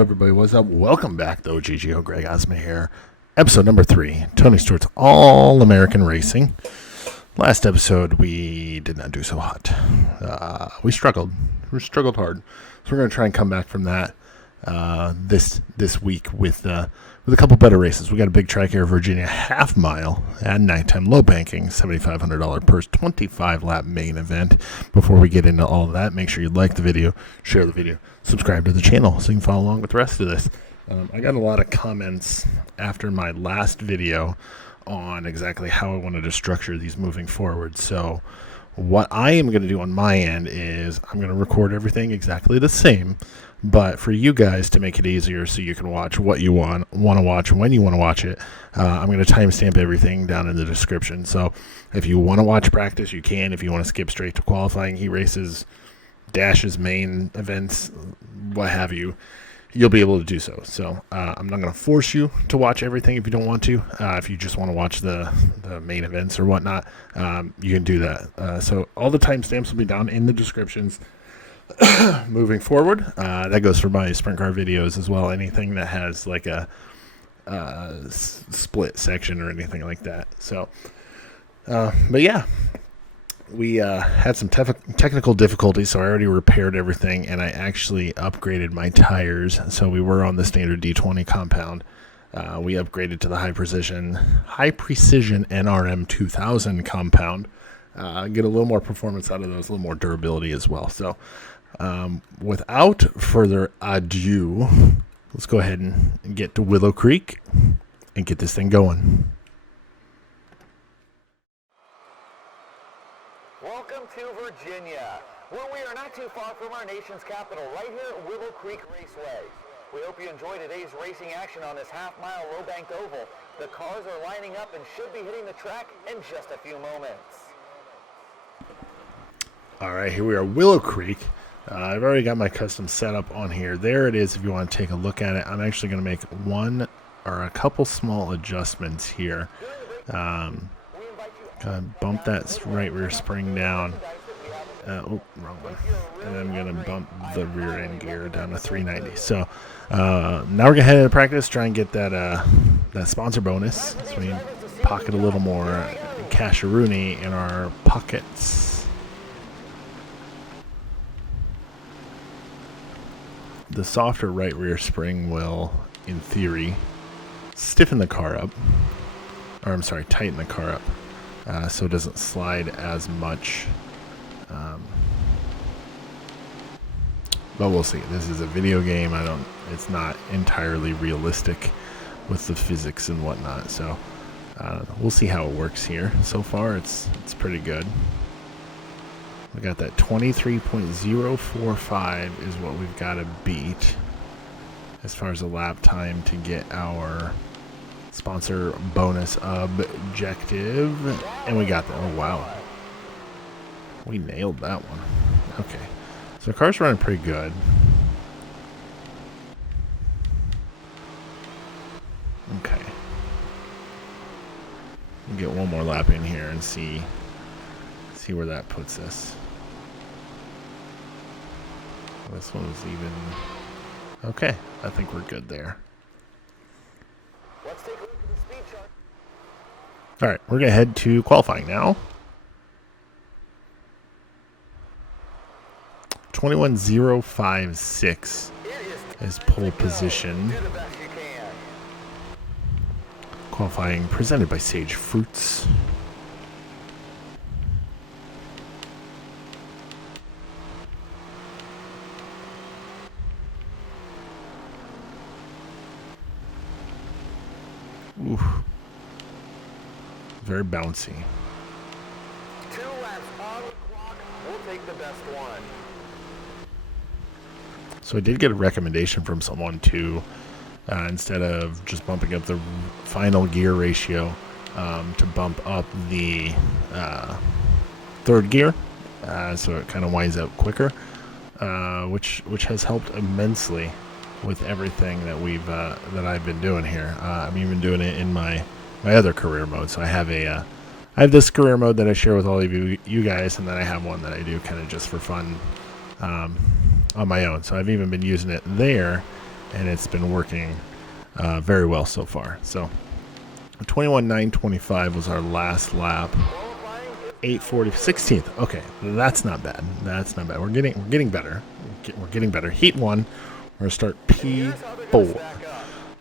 everybody, what's up? Welcome back to OGGO. Greg Osman here. Episode number 3, Tony Stewart's All-American Racing. Last episode, we did not do so hot. We struggled. We struggled hard. So we're going to try and come back from that this week with a couple better races. We got a big Tri-Care Virginia half mile at nighttime, low banking, $7,500 purse, 25-lap main event. Before we get into all of that, make sure you like the video, share the video, subscribe to the channel so you can follow along with the rest of this. I got a lot of comments after my last video on exactly how I wanted to structure these moving forward. So what I am going to do on my end is I'm going to record everything exactly the same, but for you guys to make it easier so you can watch what you want to watch when you want to watch it, I'm going to timestamp everything down in the description. So if you want to watch practice, you can. If you want to skip straight to qualifying, heat races, dashes, main events, what have you, you'll be able to do so. So I'm not going to force you to watch everything if you don't want to. If you just want to watch the main events or whatnot, you can do that. So all the timestamps will be down in the descriptions moving forward. That goes for my sprint car videos as well. Anything that has like a split section or anything like that. So, but yeah. We had some technical difficulties, so I already repaired everything, and I actually upgraded my tires. So we were on the standard D20 compound. We upgraded to the high precision NRM 2000 compound. Get a little more performance out of those, a little more durability as well. So without further ado, let's go ahead and get to Willow Creek and get this thing going. Welcome to Virginia, where we are not too far from our nation's capital, right here at Willow Creek Raceway. We hope you enjoy today's racing action on this half-mile low-banked oval. The cars are lining up and should be hitting the track in just a few moments. All right, here we are, Willow Creek. I've already got my custom setup on here. There it is if you want to take a look at it. I'm actually going to make one or a couple small adjustments here. Bump that right rear spring down. Wrong one. And I'm going to bump the rear end gear down to 390. So now we're going to head into practice, try and get that sponsor bonus. So we pocket a little more cash-a-rooney in our pockets. The softer right rear spring will, in theory, stiffen the car up. Or I'm sorry, tighten the car up. So it doesn't slide as much. But we'll see. This is a video game. It's not entirely realistic with the physics and whatnot. So we'll see how it works here. So far, it's pretty good. We got that 23.045 is what we've got to beat as far as the lap time to get our sponsor bonus objective, and we got that. Oh wow, we nailed that one. Okay, so the car's running pretty good. Okay, we'll get one more lap in here and see where that puts us. This one's even okay. I think we're good there. Let's take a look at the speed chart. All right, we're going to head to qualifying now. 21.056 is pole position. Qualifying presented by Sage Fruits. Oof. Very bouncy. 2 laps on the clock. We'll take the best one. So I did get a recommendation from someone to, instead of just bumping up the final gear ratio, to bump up the third gear, so it kind of winds up quicker, which has helped immensely with everything that I've been doing here. I'm even doing it in my other career mode. So I have this career mode that I share with all of you guys, and then I have one that I do kind of just for fun on my own. So I've even been using it there and it's been working very well so far. So 21.925 was our last lap. 8:40, 16th. Okay, that's not bad. That's not bad. We're getting better. We're getting better. Heat 1. We're gonna start P4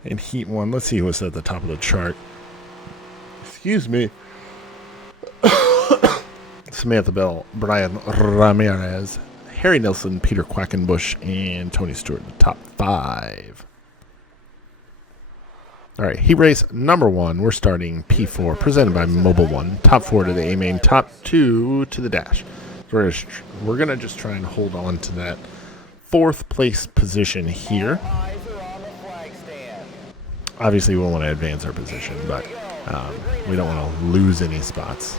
in Heat 1. Let's see who was at the top of the chart. Excuse me. Samantha Bell, Brian Ramirez, Harry Nelson, Peter Quackenbush, and Tony Stewart, the top 5. All right, heat race number 1. We're starting P4, presented by Mobile One. Top 4 to the A main, top 2 to the dash. We're gonna just try and hold on to that 4th place position here. Obviously, we want to advance our position, but we don't want to lose any spots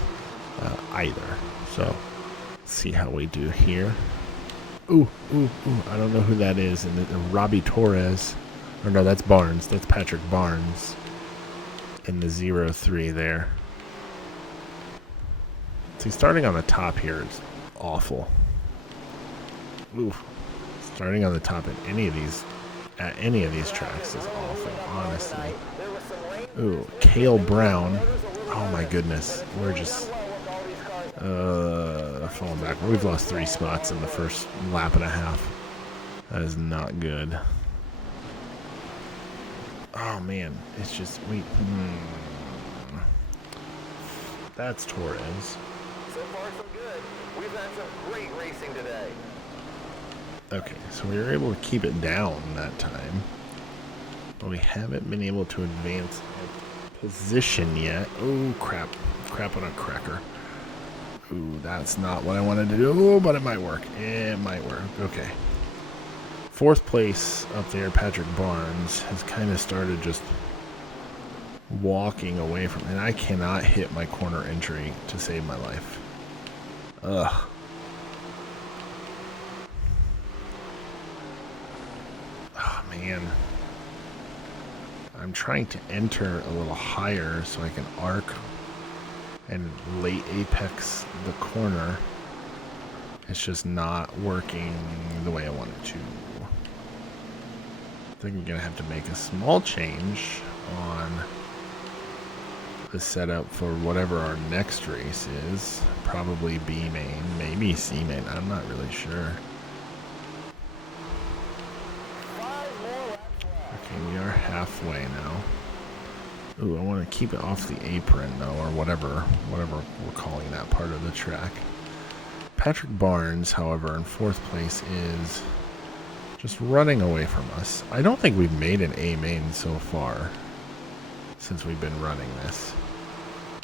either. So, see how we do here. Ooh, I don't know who that is. And Robbie Torres. Or no, that's Barnes. That's Patrick Barnes in the 0-3 there. See, starting on the top here is awful. Ooh, starting on the top at any of these tracks is awful, honestly. Ooh, Cale Brown. Oh my goodness, we're just falling back. We've lost 3 spots in the first lap and a half. That is not good. Oh man, it's just That's Torres. So far, so good. We've had some great racing today. Okay, so we were able to keep it down that time, but we haven't been able to advance our position yet. Oh crap! Crap on a cracker. Ooh, that's not what I wanted to do, but it might work. It might work. Okay. 4th place up there, Patrick Barnes, has kind of started just walking away from it. And I cannot hit my corner entry to save my life. Ugh. Oh, man. I'm trying to enter a little higher so I can arc and late apex the corner. It's just not working the way I want it to. I think I'm going to have to make a small change on the setup for whatever our next race is. Probably B main, maybe C main. I'm not really sure. Okay, we are halfway now. Ooh, I want to keep it off the apron though, or whatever we're calling that part of the track. Patrick Barnes, however, in 4th place is just running away from us. I don't think we've made an A main so far since we've been running this,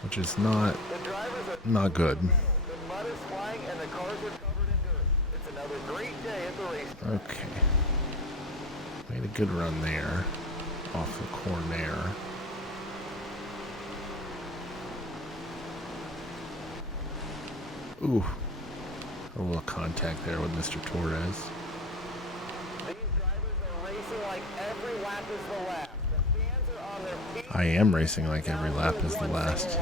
which is not good. The mud is flying and the cars are covered in dirt. It's another great day at the racetrack. Okay. Made a good run there off the corner. Ooh. A little contact there with Mr. Torres. These drivers are racing like every lap is the last. The fans are on their feet. I am racing like every lap is the last.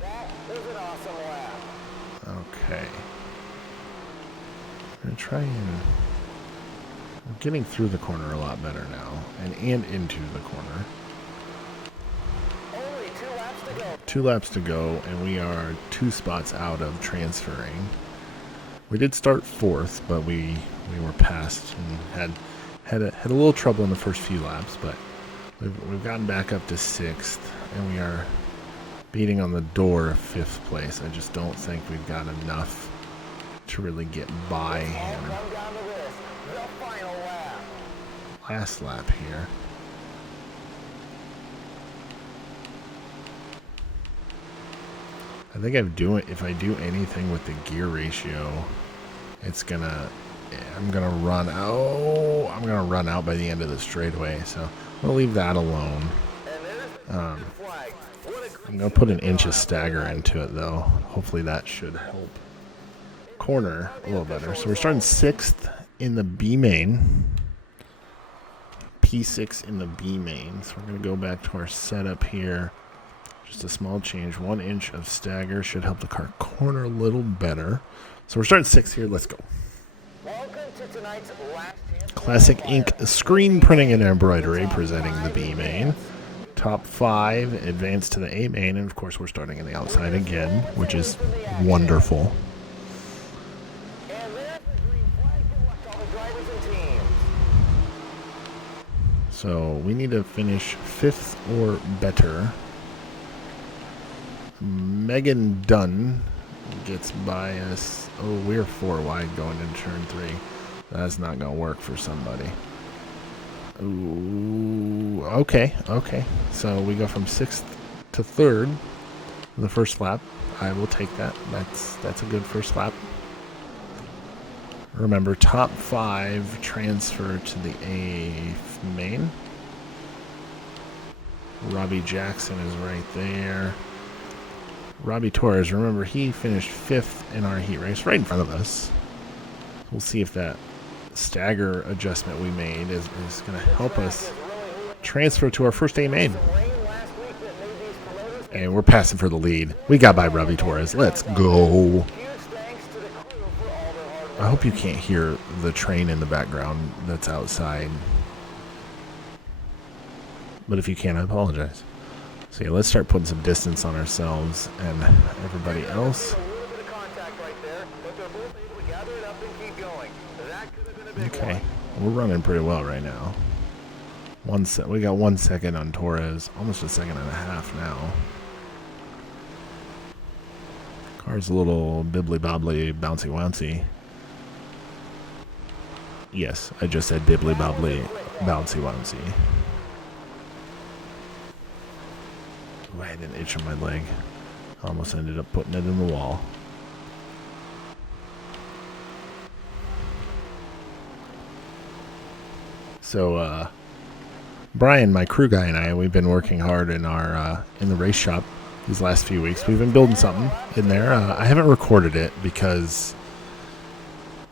That is an awesome lap. Okay. I'm going to try and... We're getting through the corner a lot better now. And into the corner. Only 2 laps to go. 2 laps to go, and we are 2 spots out of transferring. We did start 4th, but we were passed and had a little trouble in the first few laps, but we've gotten back up to 6th, and we are beating on the door of 5th place. I just don't think we've got enough to really get by him. Come down to this, the final lap. Last lap here. I think if I do anything with the gear ratio, I'm gonna run out by the end of the straightaway, so we'll leave that alone. I'm gonna put an inch of stagger into it though. Hopefully that should help corner a little better. So we're starting 6th in the B main. P6 in the B main. So we're gonna go back to our setup here. Just a small change. 1 inch of stagger should help the car corner a little better. So we're starting 6th here. Let's go. Welcome to tonight's last chance Classic Ink screen printing and embroidery presenting the B main. Top 5 advance to the A main, and of course we're starting in the outside again, which is wonderful. So we need to finish 5th or better. Megan Dunn gets by us. Oh, we're 4 wide going into turn 3. That's not going to work for somebody. Ooh, okay. So we go from 6th to 3rd in the first lap. I will take that. That's a good first lap. Remember, top 5 transfer to the A main. Robbie Jackson is right there. Robbie Torres, remember, he finished 5th in our heat race right in front of us. We'll see if that stagger adjustment we made is going to help us transfer to our first A main. And we're passing for the lead. We got by Robbie Torres. Let's go. I hope you can't hear the train in the background that's outside. But if you can, I apologize. So yeah, let's start putting some distance on ourselves and everybody else. Okay, we're running pretty well right now. We got 1 second on Torres, almost a second and a half now. Car's a little bibbly-bobbly, bouncy-wouncy. Yes, I just said bibbly-bobbly, bouncy-wouncy. Ooh, I had an itch on my leg. Almost ended up putting it in the wall. So, Brian, my crew guy, and I, we've been working hard in our in the race shop these last few weeks. We've been building something in there. I haven't recorded it because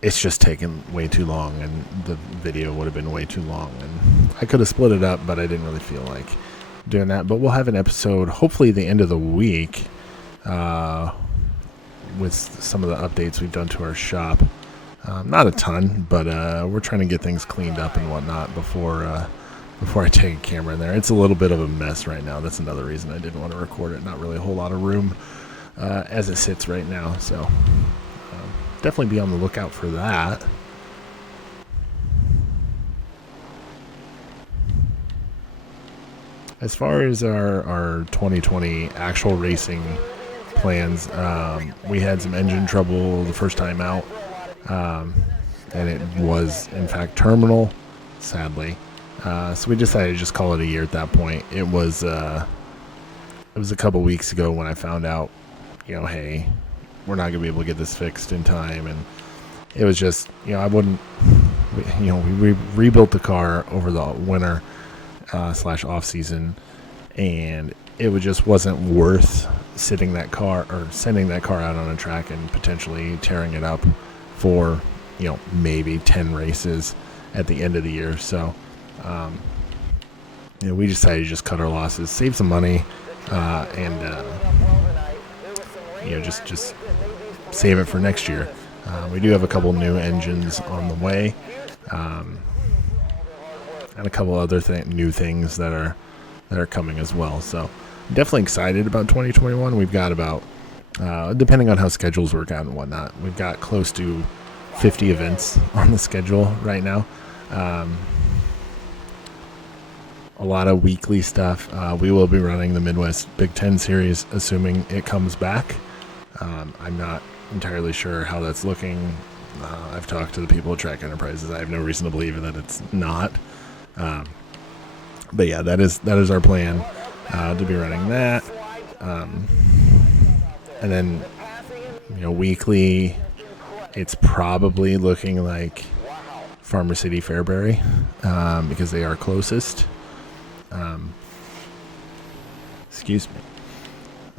it's just taken way too long, and the video would have been way too long. And I could have split it up, but I didn't really feel like doing that. But we'll have an episode, hopefully the end of the week, with some of the updates we've done to our shop. Not a ton, but we're trying to get things cleaned up and whatnot before I take a camera in there. It's a little bit of a mess right now. That's another reason I didn't want to record it. Not really a whole lot of room as it sits right now. So definitely be on the lookout for that. As far as our 2020 actual racing plans, we had some engine trouble the first time out. And it was, in fact, terminal, sadly. So we decided to just call it a year at that point. It was a couple weeks ago when I found out, hey, we're not going to be able to get this fixed in time. And it was just, I wouldn't, we rebuilt the car over the winter / off season, and it just wasn't worth sending that car out on a track and potentially tearing it up for maybe 10 races at the end of the year. So we decided to just cut our losses, save some money, and just save it for next year. We do have a couple new engines on the way, and a couple other new things that are coming as well. So definitely excited about 2021. We've got about depending on how schedules work out and whatnot, we've got close to 50 events on the schedule right now. A lot of weekly stuff. We will be running the Midwest Big Ten Series, assuming it comes back. I'm not entirely sure how that's looking. I've talked to the people at Track Enterprises. I have no reason to believe that it's not. But yeah, that is our plan, to be running that. And then, weekly, it's probably looking like Farmer City Fairbury, because they are closest. Excuse me.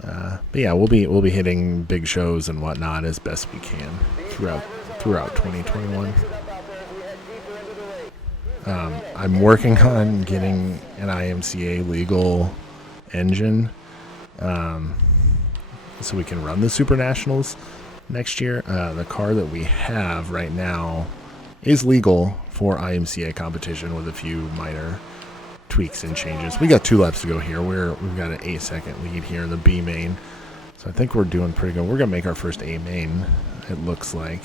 But yeah, we'll be hitting big shows and whatnot as best we can throughout 2021. I'm working on getting an IMCA legal engine, so we can run the Super Nationals next year. The car that we have right now is legal for IMCA competition with a few minor tweaks and changes. We got 2 laps to go here. We've got an 8-second lead here in the B main. So I think we're doing pretty good. We're going to make our first A main, it looks like.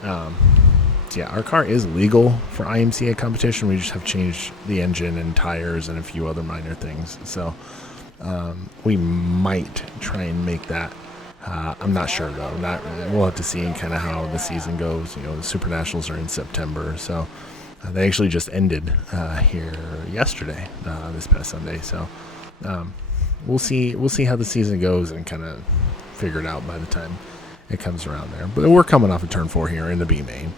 So yeah, our car is legal for IMCA competition. We just have changed the engine and tires and a few other minor things. So we might try and make that. I'm not sure though. We'll have to see kind of how the season goes. The Super Nationals are in September, so they actually just ended here yesterday, this past Sunday. So we'll see how the season goes and kind of figure it out by the time it comes around there. But we're coming off of turn 4 here in the B main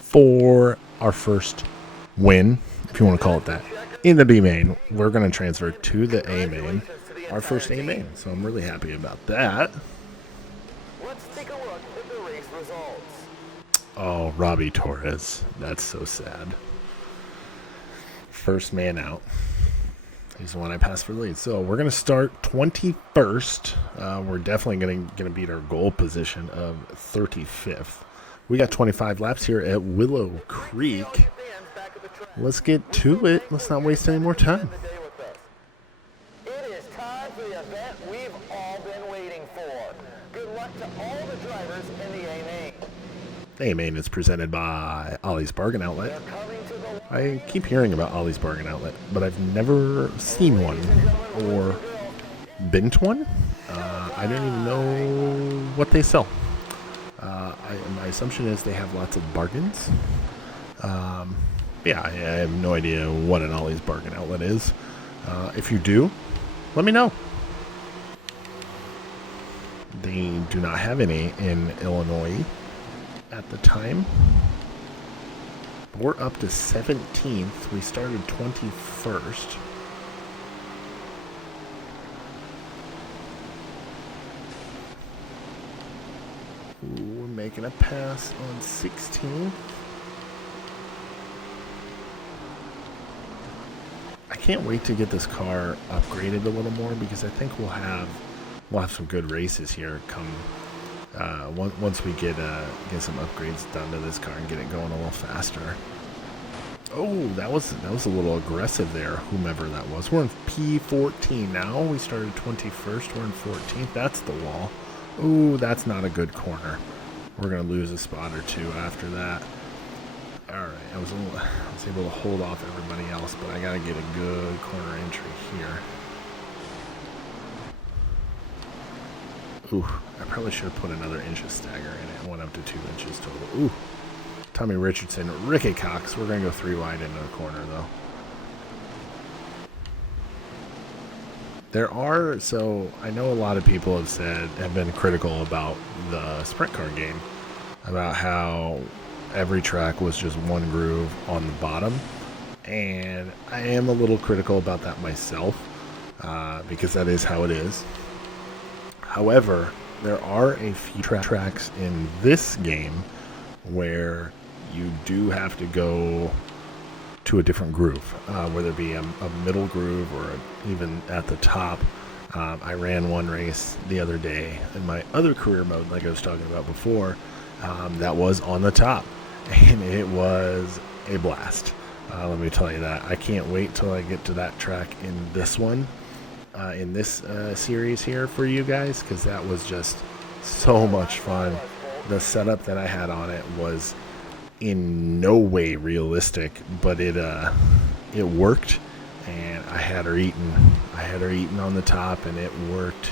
for our first win, if you want to call it that. In the B main, we're going to transfer to the A main, our first A main. So I'm really happy about that. Let's take a look at the race results. Oh, Robbie Torres. That's so sad. First man out. He's the one I passed for the lead. So we're going to start 21st. We're definitely going to beat our goal position of 35th. We got 25 laps here at Willow Creek. Let's get to it. Let's not waste any more time. It is time for the event we've all been waiting for. Good luck to all the drivers in the A main. A main is presented by Ollie's Bargain Outlet. I keep hearing about Ollie's Bargain Outlet, but I've never seen one or been to one. I don't even know what they sell. My assumption is they have lots of bargains. Yeah, I have no idea what an Ollie's Bargain Outlet is. If you do, let me know. They do not have any in Illinois at the time. We're up to 17th. We started 21st. Ooh, we're making a pass on 16th. I can't wait to get this car upgraded a little more because I think we'll have some good races here come once we get some upgrades done to this car and get it going a little faster. Oh, that was a little aggressive there, whomever that was. We're in P14 now. We started 21st. We're in 14th. That's the wall. Ooh, that's not a good corner. We're gonna lose a spot or two after that. All right, I was able to hold off everybody else, but I gotta get a good corner entry here. Ooh, I probably should have put another inch of stagger in it. It went up to 2 inches total. Ooh, Tommy Richardson, Ricky Cox. We're gonna go 3 wide into the corner though. So I know a lot of people have been critical about the sprint car game, about how every track was just one groove on the bottom, and I am a little critical about that myself, because that is how it is. However, there are a few tracks in this game where you do have to go to a different groove, whether it be a middle groove or even at the top. I ran one race the other day in my other career mode, like I was talking about before, that was on the top, and it was a blast. Let me tell you that. I can't wait till I get to that track in this one, in this series here for you guys, because that was just so much fun. The setup that I had on it was in no way realistic, but it worked, and I had her eaten on the top, and it worked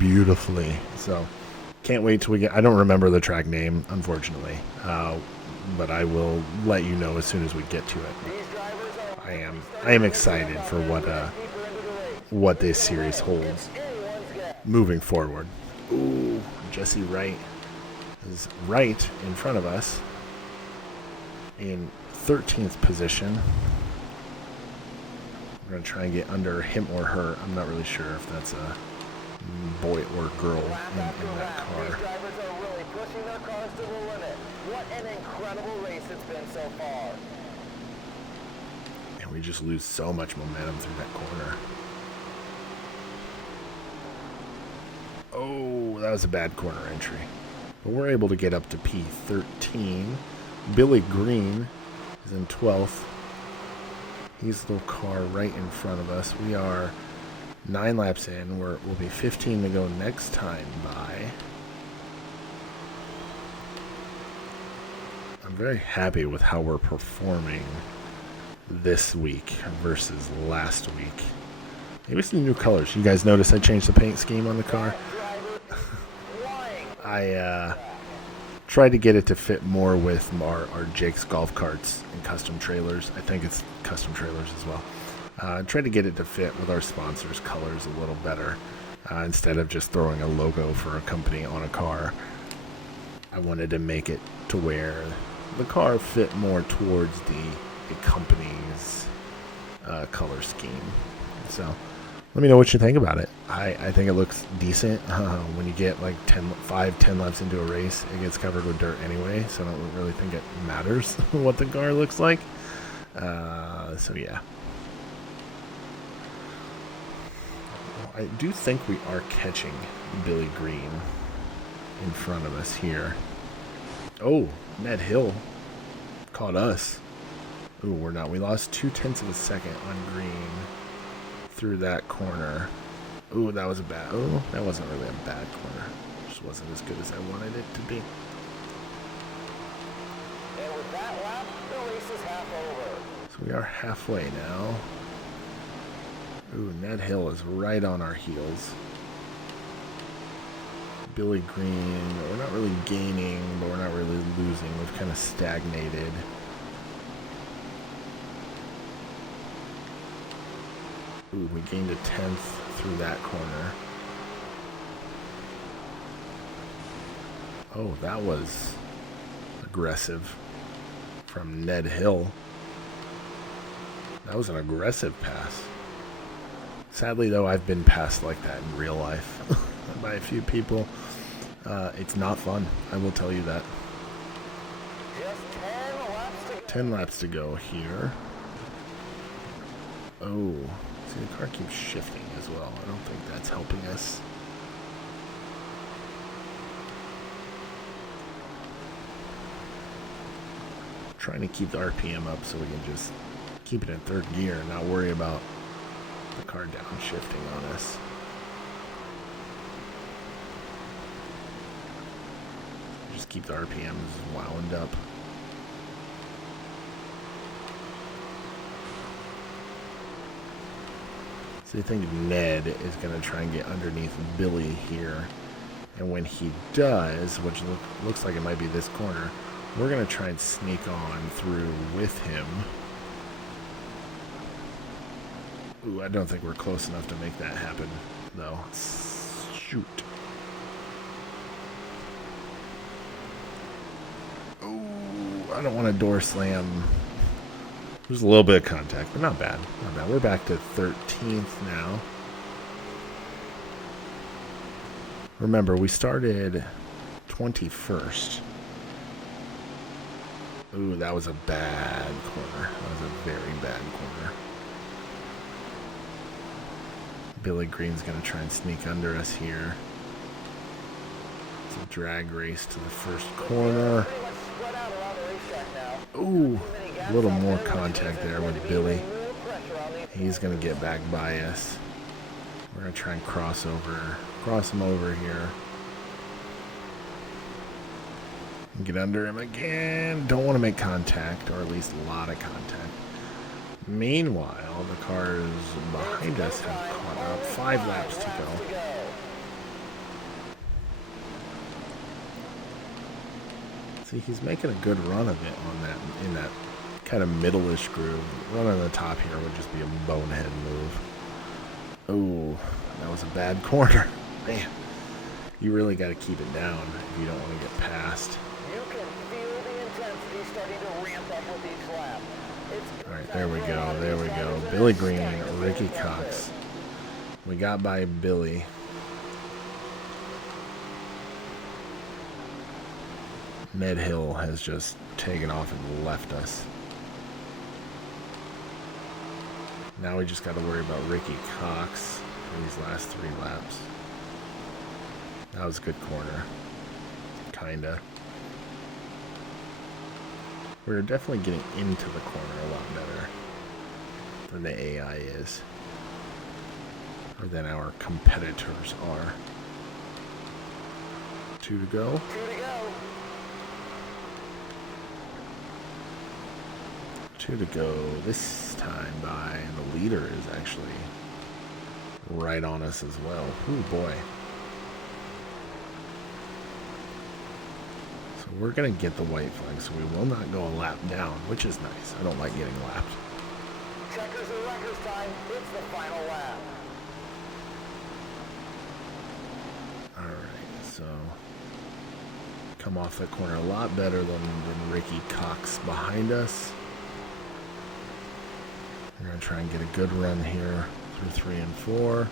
beautifully. So can't wait till I don't remember the track name, unfortunately, but I will let you know as soon as we get to it. I am excited for what this series holds moving forward. Ooh, Jesse Wright is right in front of us in 13th position. We're going to try and get under him or her. I'm not really sure if that's a boy or girl in that car. These drivers are really pushing their cars to the limit. What an incredible race it's been so far. And we just lose so much momentum through that corner. Oh, that was a bad corner entry. But we're able to get up to P13. Billy Green is in 12th. He's the little car right in front of us. We are 9 laps in. We'll be 15 to go next time by. I'm very happy with how we're performing this week versus last week. Maybe some new colors. You guys notice I changed the paint scheme on the car? I tried to get it to fit more with our Jake's golf carts and custom trailers. I think it's custom trailers as well. Tried to get it to fit with our sponsors' colors a little better. Instead of just throwing a logo for a company on a car, I wanted to make it to where the car fit more towards the company's color scheme. So let me know what you think about it. I think it looks decent. When you get like 10 laps into a race, it gets covered with dirt anyway, so I don't really think it matters what the car looks like. So yeah. I do think we are catching Billy Green in front of us here. Oh, Ned Hill caught us. Ooh, we're not. We lost 0.2 of a second on green through that corner. Ooh, that was a bad. Oh, that wasn't really a bad corner. Just wasn't as good as I wanted it to be. And with that lap, the race is half over. So we are halfway now. Ooh, Ned Hill is right on our heels. Billy Green, we're not really gaining, but we're not really losing. We've kind of stagnated. Ooh, we gained a 10th through that corner. Oh, that was aggressive from Ned Hill. That was an aggressive pass. Sadly, though, I've been passed like that in real life by a few people. It's not fun. I will tell you that. Just 10 laps to go. 10 laps to go here. Oh, see, the car keeps shifting as well. I don't think that's helping us. Trying to keep the RPM up so we can just keep it in third gear and not worry about the car downshifting on us. Just keep the RPMs wound up. So I think Ned is going to try and get underneath Billy here. And when he does, which looks like it might be this corner, we're going to try and sneak on through with him. Ooh, I don't think we're close enough to make that happen, though. Shoot. Ooh, I don't want to door slam. There's a little bit of contact, but not bad. Not bad. We're back to 13th now. Remember, we started 21st. Ooh, that was a bad corner. That was a very bad corner. Billy Green's going to try and sneak under us here. It's a drag race to the first corner. Ooh, a little more contact there with Billy. He's going to get back by us. We're going to try and cross him over here. Get under him again. Don't want to make contact, or at least a lot of contact. Meanwhile, the cars behind us have caught up. 5 laps to go. See, he's making a good run of it on that, in that kind of middle-ish groove. Running on the top here would just be a bonehead move. Oh, that was a bad corner. Man, you really got to keep it down if you don't want to get past. You can feel the intensity starting to ramp up with each lap. All right, there we go. There we go. Billy Green, Ricky Cox. We got by Billy. Ned Hill has just taken off and left us. Now we just got to worry about Ricky Cox for these last 3 laps. That was a good corner. Kinda. We're definitely getting into the corner a lot better than the AI is, or than our competitors are. 2 to go. 2 to go. 2 to go this time by the leader is actually right on us as well. Ooh, boy. So we're going to get the white flag, so we will not go a lap down, which is nice. I don't like getting lapped. Checkers and wreckers time. It's the final lap. Alright, so come off that corner a lot better than Ricky Cox behind us. We're going to try and get a good run here through 3 and 4.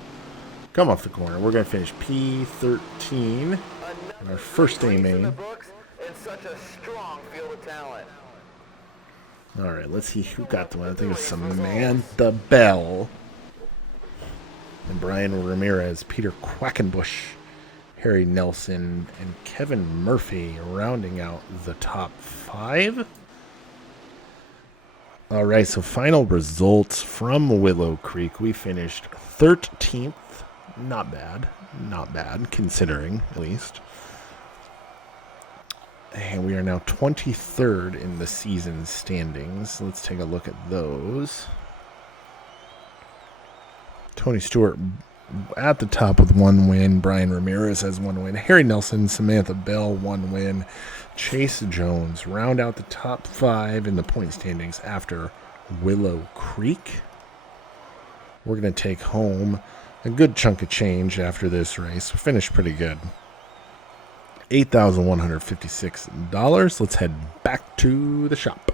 Come off the corner. We're going to finish P13 in our first A main. And such a strong field of talent. All right, let's see who got the one. I think it's Samantha Bell and Brian Ramirez, Peter Quackenbush, Harry Nelson, and Kevin Murphy rounding out the top 5. All right, so final results from Willow Creek. We finished 13th. Not bad, considering, at least. And we are now 23rd in the season standings. Let's take a look at those. Tony Stewart at the top with 1 win. Brian Ramirez has 1 win. Harry Nelson, Samantha Bell, 1 win. Chase Jones round out the top 5 in the point standings after Willow Creek. We're going to take home a good chunk of change after this race. We finished pretty good. $8,156. Let's head back to the shop.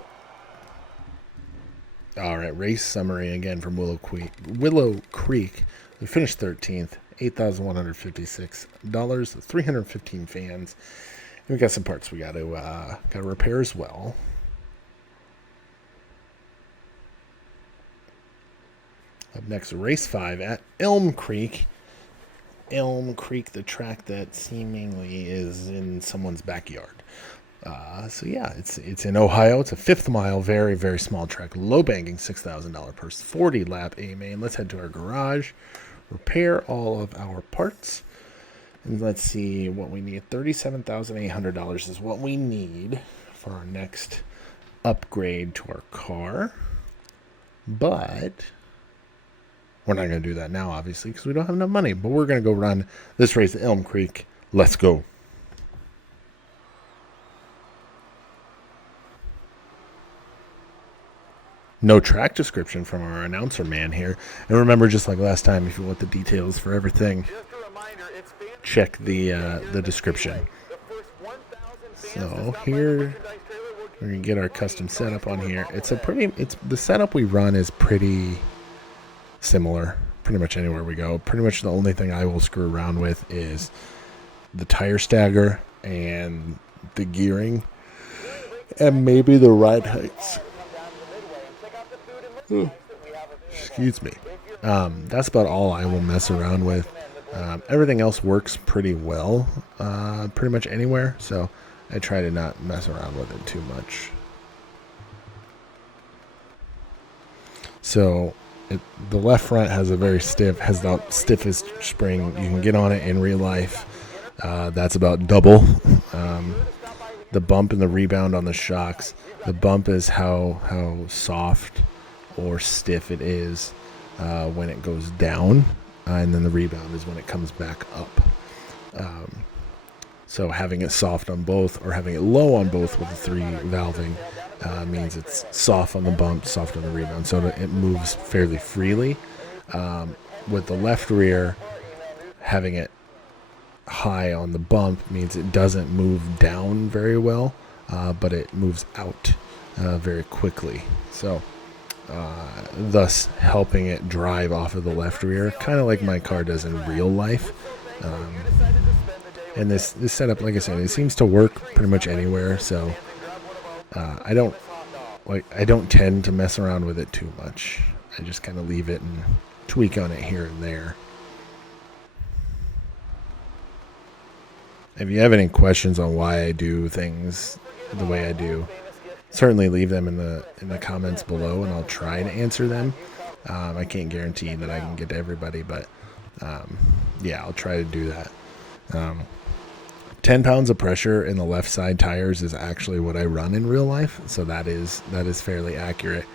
All right, race summary again from Willow Creek. We finished 13th, $8,156, 315 fans. And we got some parts we got to repair as well. Up next, race 5 at Elm Creek. Elm Creek, the track that seemingly is in someone's backyard. So yeah, it's in Ohio. It's a 5th mile, very, very small track. Low banking, $6,000 per 40 lap A main. Let's head to our garage, repair all of our parts, and let's see what we need. $37,800 is what we need for our next upgrade to our car. But we're not going to do that now, obviously, because we don't have enough money. But we're going to go run this race at Elm Creek. Let's go. No track description from our announcer man here. And remember, just like last time, if you want the details for everything, check the description. So here we're gonna get our custom setup on here. The setup we run is pretty similar pretty much anywhere we go. Pretty much the only thing I will screw around with is the tire stagger and the gearing and maybe the ride heights. Excuse me. That's about all I will mess around with. Everything else works pretty well, pretty much anywhere, so I try to not mess around with it too much. So the left front has the stiffest spring you can get on it in real life. That's about double. The bump and the rebound on the shocks. The bump is how soft or stiff it is when it goes down, and then the rebound is when it comes back up. So having it soft on both or having it low on both with the 3 valving means it's soft on the bump, soft on the rebound, so that it moves fairly freely. With the left rear, having it high on the bump means it doesn't move down very well, but it moves out very quickly. So thus helping it drive off of the left rear, kind of like my car does in real life. And this setup, like I said, it seems to work pretty much anywhere. So I don't tend to mess around with it too much. I just kind of leave it and tweak on it here and there. If you have any questions on why I do things the way I do, certainly leave them in the comments below, and I'll try to answer them. I can't guarantee that I can get to everybody, but yeah, I'll try to do that. 10 pounds of pressure in the left side tires is actually what I run in real life, so that is fairly accurate.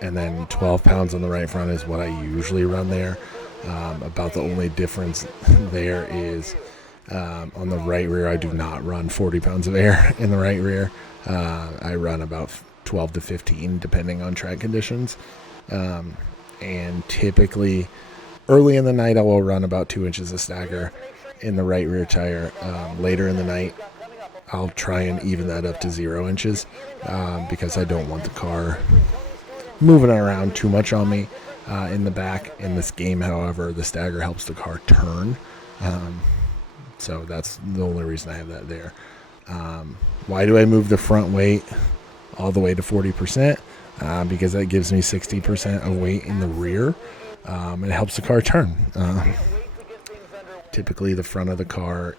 And then 12 pounds on the right front is what I usually run there. About the only difference there is on the right rear, I do not run 40 pounds of air in the right rear. I run about 12 to 15 depending on track conditions. And typically early in the night, I will run about 2 inches of stagger in the right rear tire. Later in the night, I'll try and even that up to 0 inches because I don't want the car moving around too much on me in the back. In this game, however, the stagger helps the car turn. So that's the only reason I have that there. Why do I move the front weight all the way to 40%? Because that gives me 60% of weight in the rear. It helps the car turn. Typically, the front of the car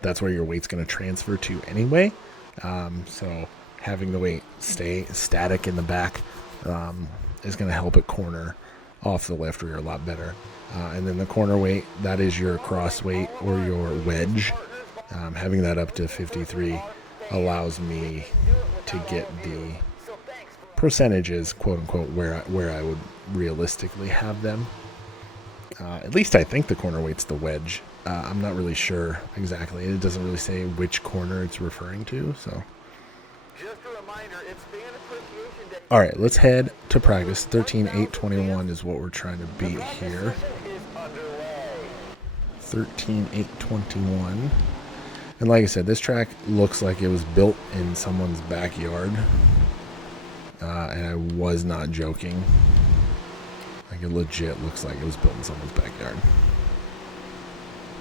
that's where your weight's going to transfer to anyway. So having the weight stay static in the back is going to help it corner off the left rear a lot better. And then the corner weight, that is your cross weight or your wedge. Having that up to 53 allows me to get the percentages, quote unquote, where I would realistically have them. At least I think the corner weight's the wedge. I'm not really sure exactly. It doesn't really say which corner it's referring to. So, Just a reminder, it's Fan Appreciation Day. all right, let's head to practice. 13.821 is what we're trying to beat here. 13.821. And like I said, this track looks like it was built in someone's backyard. And I was not joking. Like it legit looks like it was built in someone's backyard.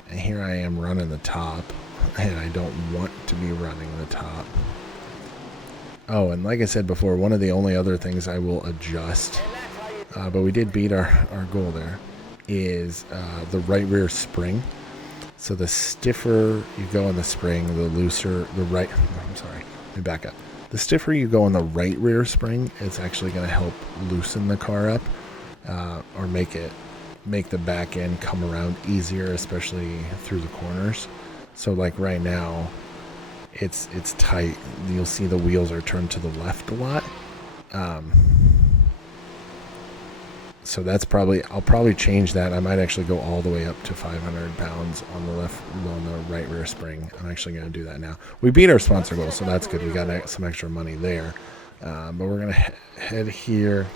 And here I am running the top, and I don't want to be running the top. Oh, and like I said before, one of the only other things I will adjust, but we did beat our goal there, is the right rear spring. So the stiffer you go on the spring, the looser the right. I'm sorry, let me back up. The stiffer you go on the right rear spring, it's actually going to help loosen the car up, or make the back end come around easier, especially through the corners. So like right now, it's tight. You'll see the wheels are turned to the left a lot. So that's I'll probably change that. I might actually go all the way up to 500 pounds on the right rear spring. I'm actually going to do that now. We beat our sponsor goal, so that's good. We got some extra money there. But we're going to head here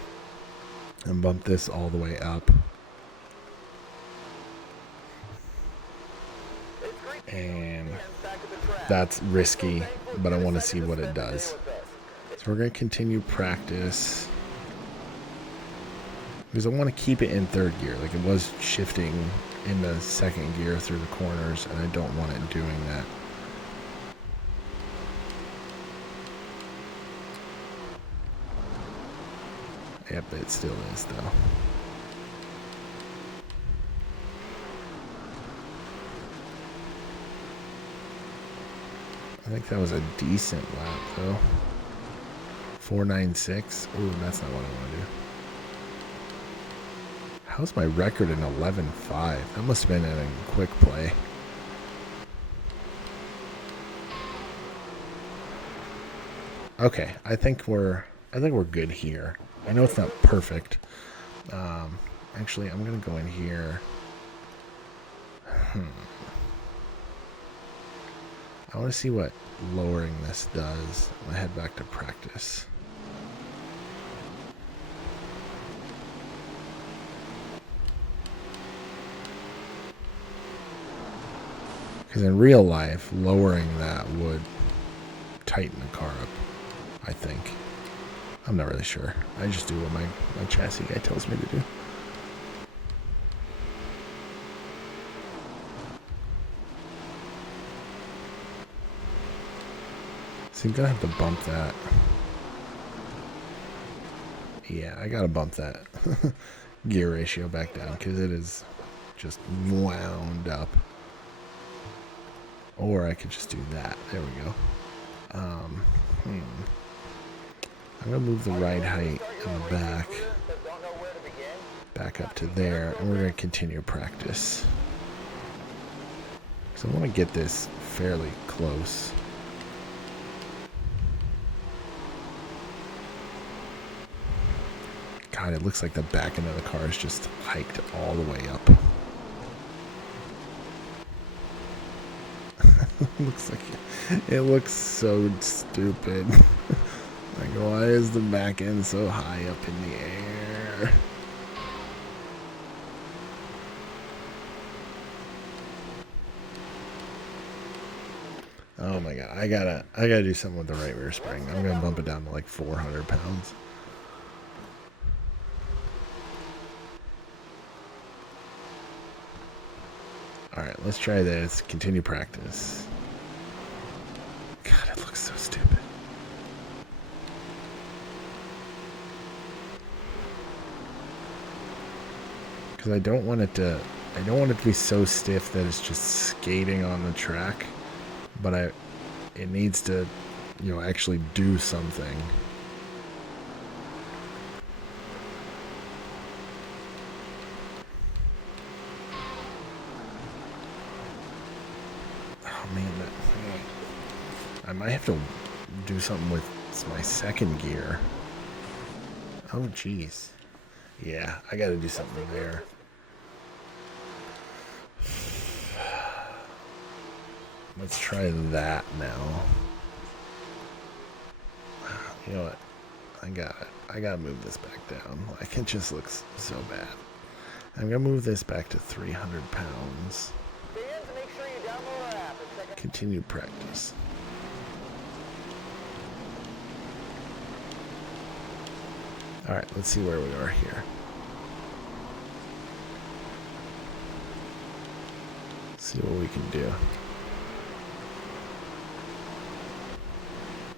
and bump this all the way up. And that's risky, but I want to see what it does. So we're going to continue practice, because I want to keep it in third gear. Like it was shifting in the second gear through the corners, and I don't want it doing that. Yep, it still is though. I think that was a decent lap though. 4.96. Ooh, that's not what I want to do. How's my record in 11.5? That must have been in a quick play. Okay, I think we're good here. I know it's not perfect. Actually, I'm gonna go in here. I want to see what lowering this does. I'm gonna head back to practice. Because in real life, lowering that would tighten the car up, I think. I'm not really sure. I just do what my chassis guy tells me to do. So I'm going to have to bump that. Yeah, I got to bump that gear ratio back down because it is just wound up. Or I could just do that. There we go. I'm going to move the ride height in the back up to there, and we're going to continue practice. Because I want to get this fairly close. God, it looks like the back end of the car is just hiked all the way up. It looks so stupid. Like, why is the back end so high up in the air? Oh my god, I gotta do something with the right rear spring. I'm gonna bump it down to like 400 pounds. Alright, let's try this. Continue practice. God, it looks so stupid. Because I don't want it to be so stiff that it's just skating on the track. But it needs to, actually do something. Oh man, I might have to do something with my second gear. Oh jeez. Yeah, I gotta do something there. Let's try that now. You know what? I gotta move this back down. Like, it just looks so bad. I'm gonna move this back to 300 pounds. Continue practice. Alright, let's see where we are here. See what we can do.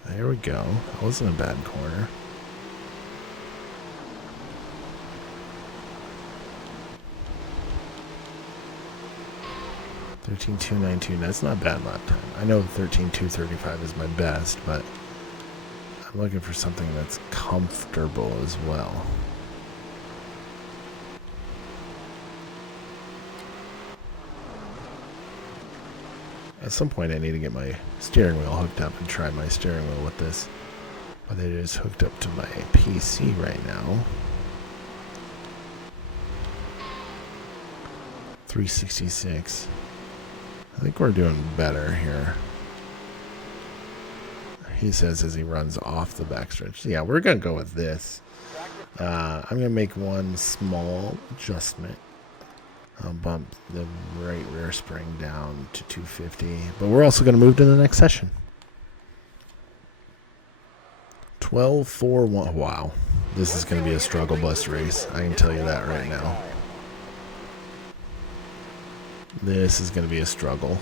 There we go. That wasn't a bad corner. (13.292). That's not bad lap time. I know 13.235 is my best, but I'm looking for something that's comfortable as well. At some point I need to get my steering wheel hooked up and try my steering wheel with this. But it is hooked up to my PC right now. 366. I think we're doing better here. He says as he runs off the backstretch. Yeah, we're going to go with this. I'm going to make one small adjustment. I'll bump the right rear spring down to 250. But we're also going to move to the next session. 12.41. Wow. This is going to be a struggle bus race. I can tell you that right now. This is going to be a struggle.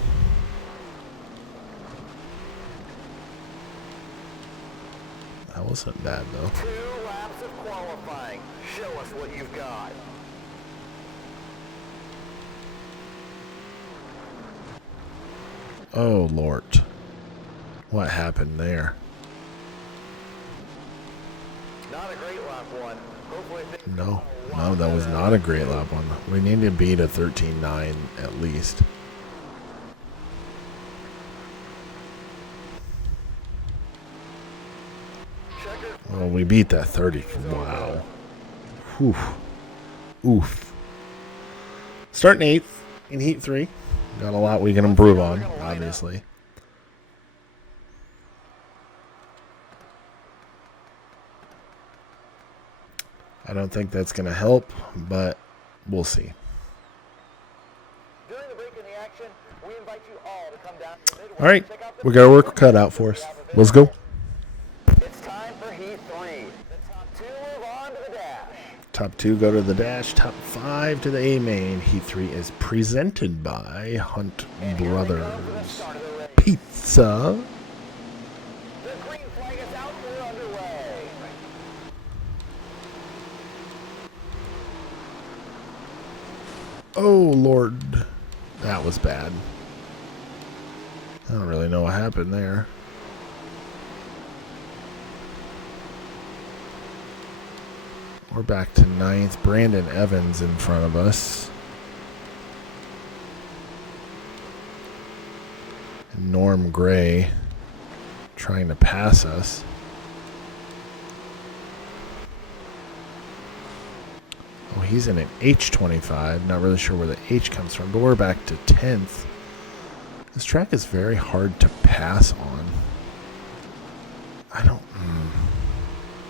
That wasn't bad, though. 2 laps of qualifying. Show us what you've got. Oh, Lord. What happened there? Not a great lap one. Hopefully No, that was not a great lap one. We need to beat a 13.9 at least. Well, we beat that 30. Wow. Whew. Oof. Starting 8th in Heat 3. Got a lot we can improve on, obviously. I don't think that's going to help, but we'll see. During the break in the action, we invite you all to come down to the midway. All right, we got our work cut out for us. Let's go. It's time for Heat 3. The top 2 move on to the dash. Top 2 go to the dash. Top 5 to the A main. Heat 3 is presented by Hunt Brothers Pizza. The green flag is out. We're underway. Oh, Lord. That was bad. I don't really know what happened there. We're back to ninth. Brandon Evans in front of us. Norm Gray trying to pass us. Oh, he's in an H25. Not really sure where the H comes from, but we're back to 10th. This track is very hard to pass on. I don't...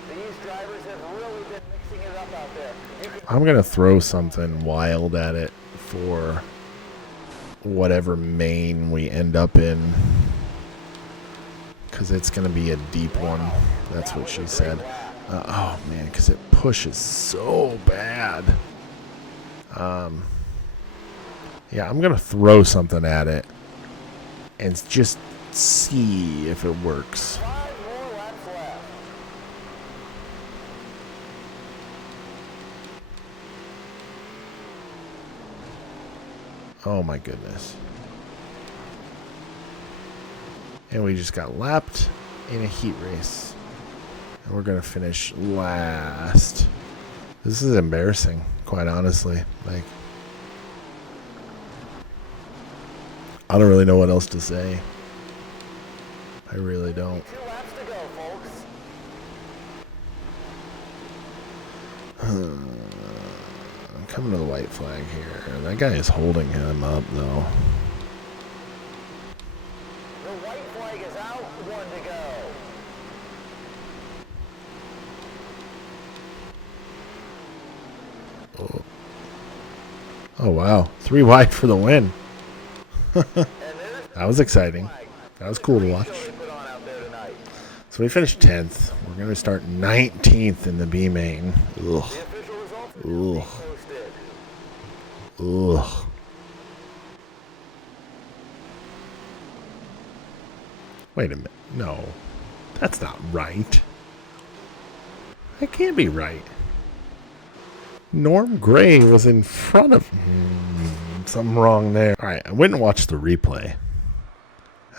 These drivers have really been mixing it up out there. I'm going to throw something wild at it for whatever main we end up in. Because it's going to be a deep one. That's what she said. Oh, man, because it pushes so bad. Yeah, I'm going to throw something at it and just see if it works. 5 more laps left. Oh, my goodness. And we just got lapped in a heat race. And we're going to finish last. This is embarrassing, quite honestly. Like, I don't really know what else to say. I really don't. 2 laps to go, folks. I'm coming to the white flag here. That guy is holding him up, though. The white flag is out. 1 to go. Oh, wow. 3 wide for the win. And there's That was exciting. flag. That was cool to watch. Show they put on out there tonight. So we finished 10th. We're going to start 19th in the B main. Ugh. The official results are now being posted. Ugh. Wait a minute. No. That's not right. That can't be right. Norm Gray was in front of... something wrong there. All right, I went and watched the replay.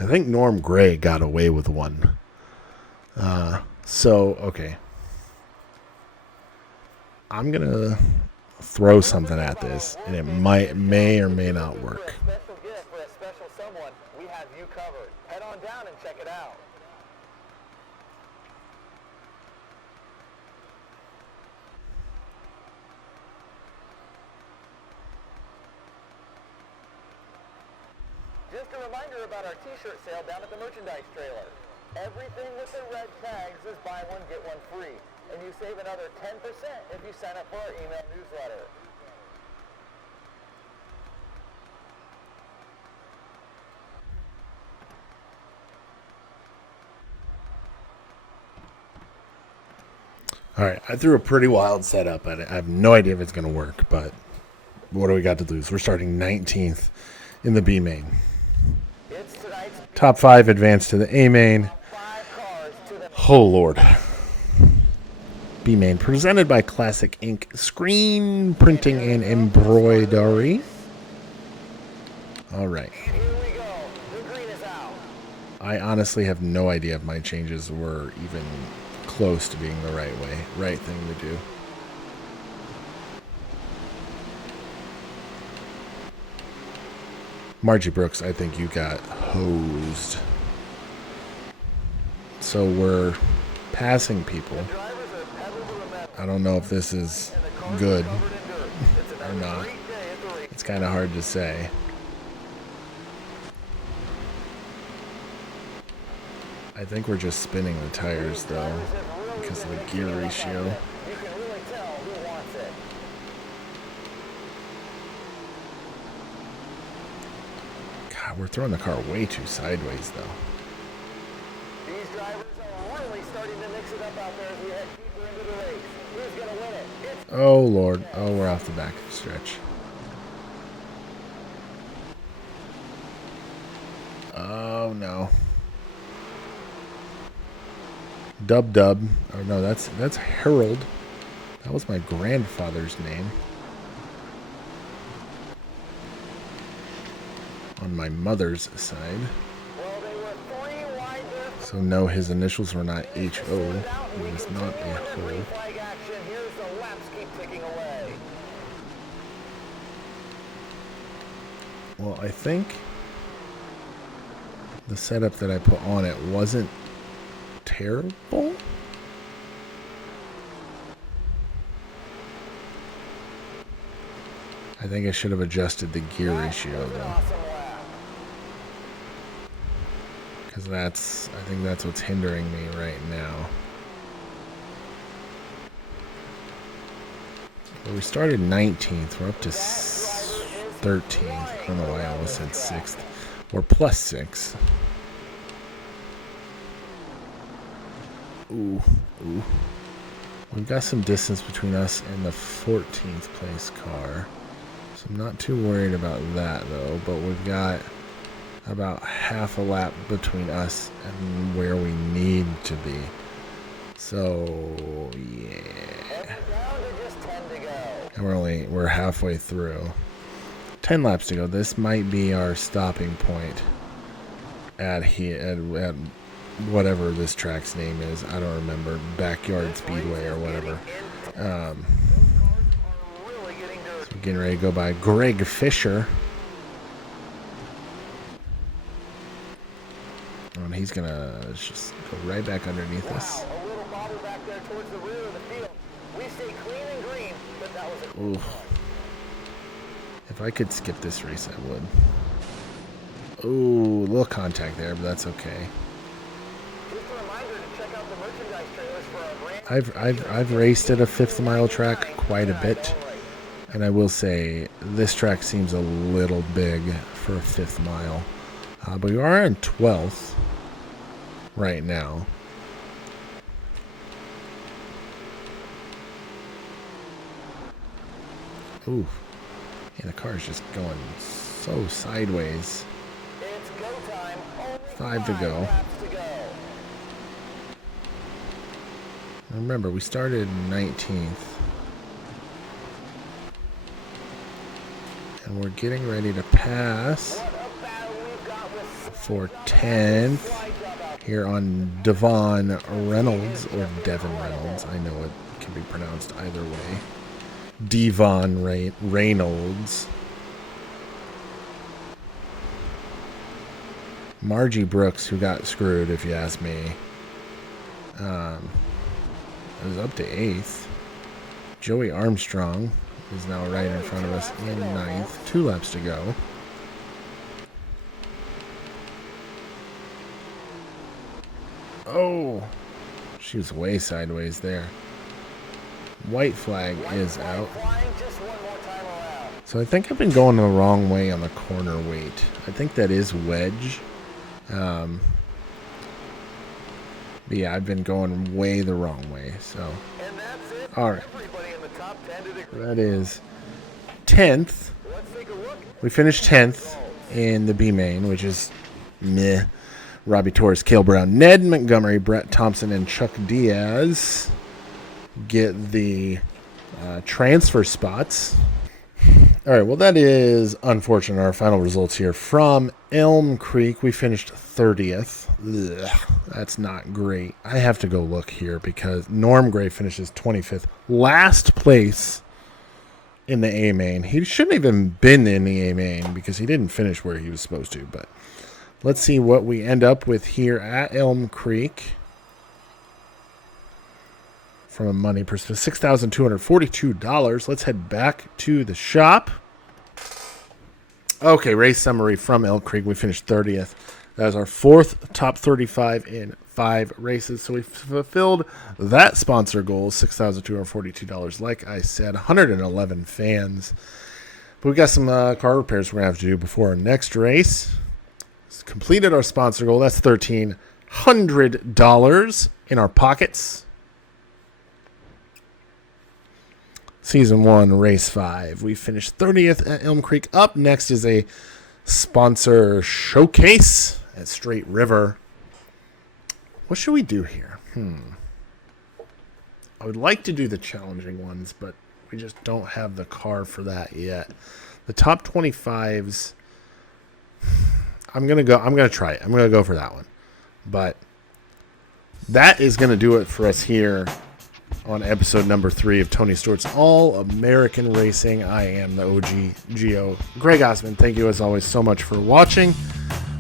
I think Norm Gray got away with one. Okay. I'm going to throw something at this, and it may or may not work. For a special gift for a special someone, we have you covered. Head on down and check it out. Just a reminder about our t-shirt sale down at the merchandise trailer. Everything with the red tags is buy one, get one free. And you save another 10% if you sign up for our email newsletter. All right, I threw a pretty wild setup at it. I have no idea if it's going to work, but what do we got to lose? We're starting 19th in the B main. It's tonight's Top 5 advance to the A main. 5 cars to the... Oh, Lord. B main, presented by Classic Ink Screen Printing and Embroidery. All right. Here we go. The green is out. I honestly have no idea if my changes were even close to being the right thing to do. Margie Brooks, I think you got hosed. So we're passing people. Drivers are pedal to the metal. I don't know if this is And the cars good are covered in dirt. It's or another not. great day at the race. It's kind of hard to say. I think we're just spinning the tires, though, because of the gear ratio. You can really tell who wants it. God, we're throwing the car way too sideways, though. These drivers are really starting to mix it up out there as we head deeper into the race. Who's going to win it? It's Oh, Lord. Oh, we're off the back stretch. Oh, no. Dub. Oh, no, that's Harold. That was my grandfather's name. On my mother's side. well, they were 3 wide there. So, no, his initials were not H-O. He was not a Green hole. flag action. Here's the lap Well, I think the setup that I put on it wasn't terrible. I think I should have adjusted the gear ratio though. Because I think that's what's hindering me right now. Well, we started 19th. We're up to 13th. I don't know why I almost said 6th. We're plus 6. Ooh. We've got some distance between us and the 14th place car. So I'm not too worried about that though. But we've got about half a lap between us and where we need to be. So yeah. And we're halfway through. 10 laps to go. This might be our stopping point at whatever this track's name is. I don't remember. Backyard Speedway or whatever. So we're getting ready to go by Greg Fisher. And he's going to just go right back underneath us. Ooh. If I could skip this race, I would. Ooh, a little contact there, but that's okay. I've raced at a 5th mile track quite a bit, and I will say this track seems a little big for a 5th mile. But we are in 12th right now. Ooh. Yeah, the car's just going so sideways. 5 to go. Remember, we started 19th. And we're getting ready to pass for 10th here on Devon Reynolds, or Devon Reynolds. I know it can be pronounced either way. Devon Reynolds. Margie Brooks, who got screwed, if you ask me. It was up to 8th. Joey Armstrong is now right in front of us in 9th. 2 laps to go. Oh! She was way sideways there. White flag is out. So I think I've been going the wrong way on the corner weight. I think that is wedge. But yeah, I've been going way the wrong way. So, all right. That is 10th. We finished 10th in the B main, which is meh. Robbie Torres, Cale Brown, Ned Montgomery, Brett Thompson, and Chuck Diaz get the transfer spots. All right, well, that is unfortunate. Our final results here from Elm Creek. We finished 30th. Ugh, that's not great. I have to go look here because Norm Gray finishes 25th. Last place in the A main. He shouldn't have even been in the A main because he didn't finish where he was supposed to. But let's see what we end up with here at Elm Creek. From a money perspective, $6,242. Let's head back to the shop. Okay, race summary from Elk Creek. We finished 30th. That was our 4th top 35 in 5 races. So we fulfilled that sponsor goal, $6,242. Like I said, 111 fans. But we got some car repairs we're going to have to do before our next race. Completed our sponsor goal. That's $1,300 in our pockets. Season 1, Race 5. We finished 30th at Elm Creek. Up next is a sponsor showcase at Straight River. What should we do here? I would like to do the challenging ones, but we just don't have the car for that yet. The top 25s, I'm going to try it. I'm going to go for that one. But that is going to do it for us here on episode number 3 of Tony Stewart's All American Racing. I am the OG Geo, Greg Osmond. Thank you, as always, so much for watching.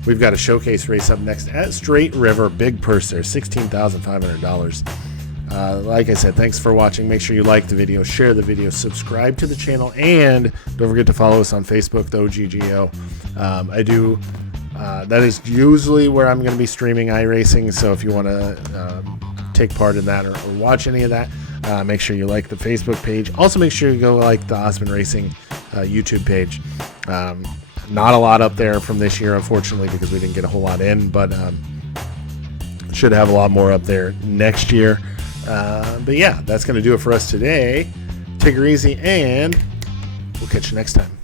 We've got a showcase race up next at Straight River. Big purse there, $16,500. Like I said, thanks for watching. Make sure you like the video, share the video, subscribe to the channel, and don't forget to follow us on Facebook, the OG Geo. That is usually where I'm going to be streaming iRacing, so if you want to take part in that or watch any of that, make sure you like the Facebook page. Also, make sure you go like the Osmond Racing YouTube page. Not a lot up there from this year, unfortunately, because we didn't get a whole lot in, but should have a lot more up there next year. But yeah, that's going to do it for us today. Take her easy, and we'll catch you next time.